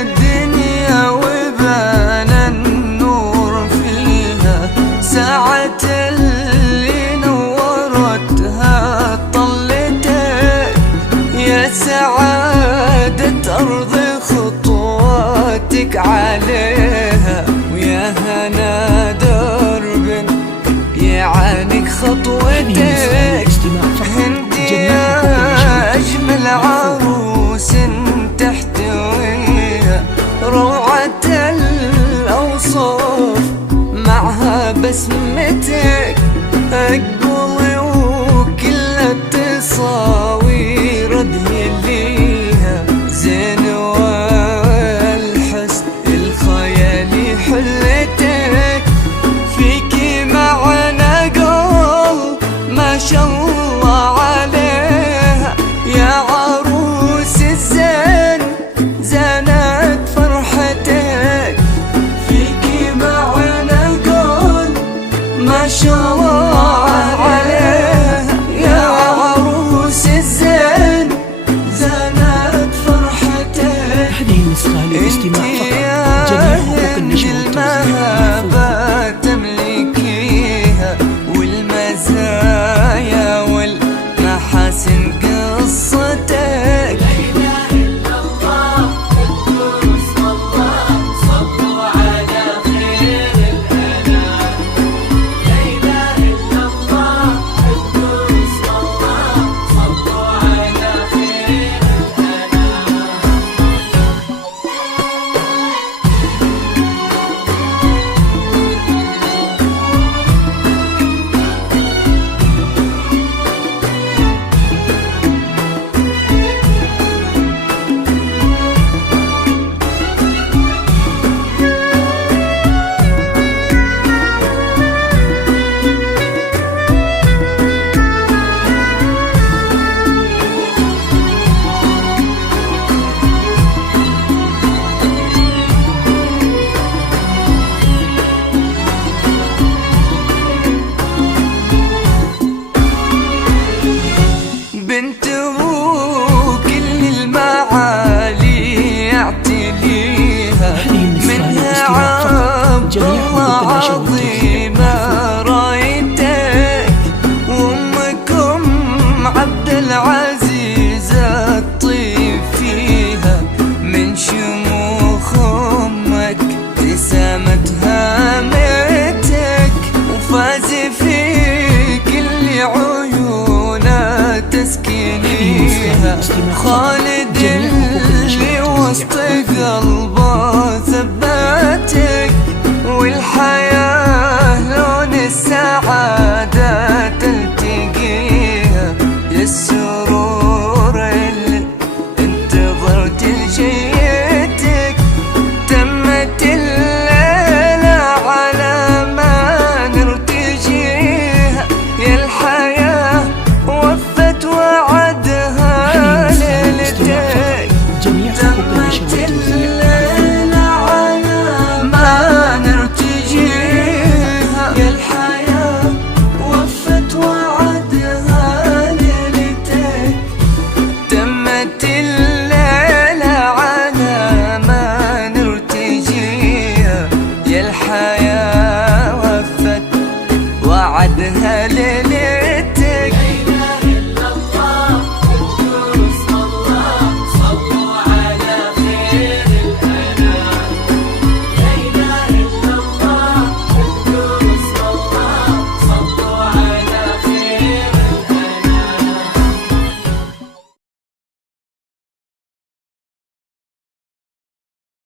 الدنيا وبان النور فيها، ساعة اللي نورتها طلتك يا سعادة أرض خطواتك عليها، ويا هنا درب يعانق خطوتك. هندي يا أجمل عروس تحتويها روعة الأوصاف معها بسمتك، أقبل وكل التصاوير أدهي ليها زين والحسن الخيالي حلتك، فيكي معنى قول ما شاء الله عليها يا عروس الزين زانت فرحتك، فيكي معنى قول ما شاء الله عليها يا عروس الزين زانت فرحتك. انتي يا المهابة تملكيها والمزايا والمحاسن قصتك. لا إله إلا الله القدوس الله صلوا على خير الأنام. لا إله إلا الله القدوس الله صلوا على خير الأنام. بنت كل المعالي يعتليها، منها عبد الله عظيمة رايتك، وامكم عبد العزيز الطيب فيها، من شموخ امك ابتسامت هامتك، وفاز في كل عيونها تسكنيها، خالد اللي وسط قلبه ثباتك، والحياة لون السعادة تلتقيها، يا السرور اللي انتظرت لجيتك، تمت الليلة على ما نرتجيها، يا الحياة وفت وعدها ليلتك، تمت الليلة على ما نرتجيها، يا الحياة وفت وعدها ليلتك، تمت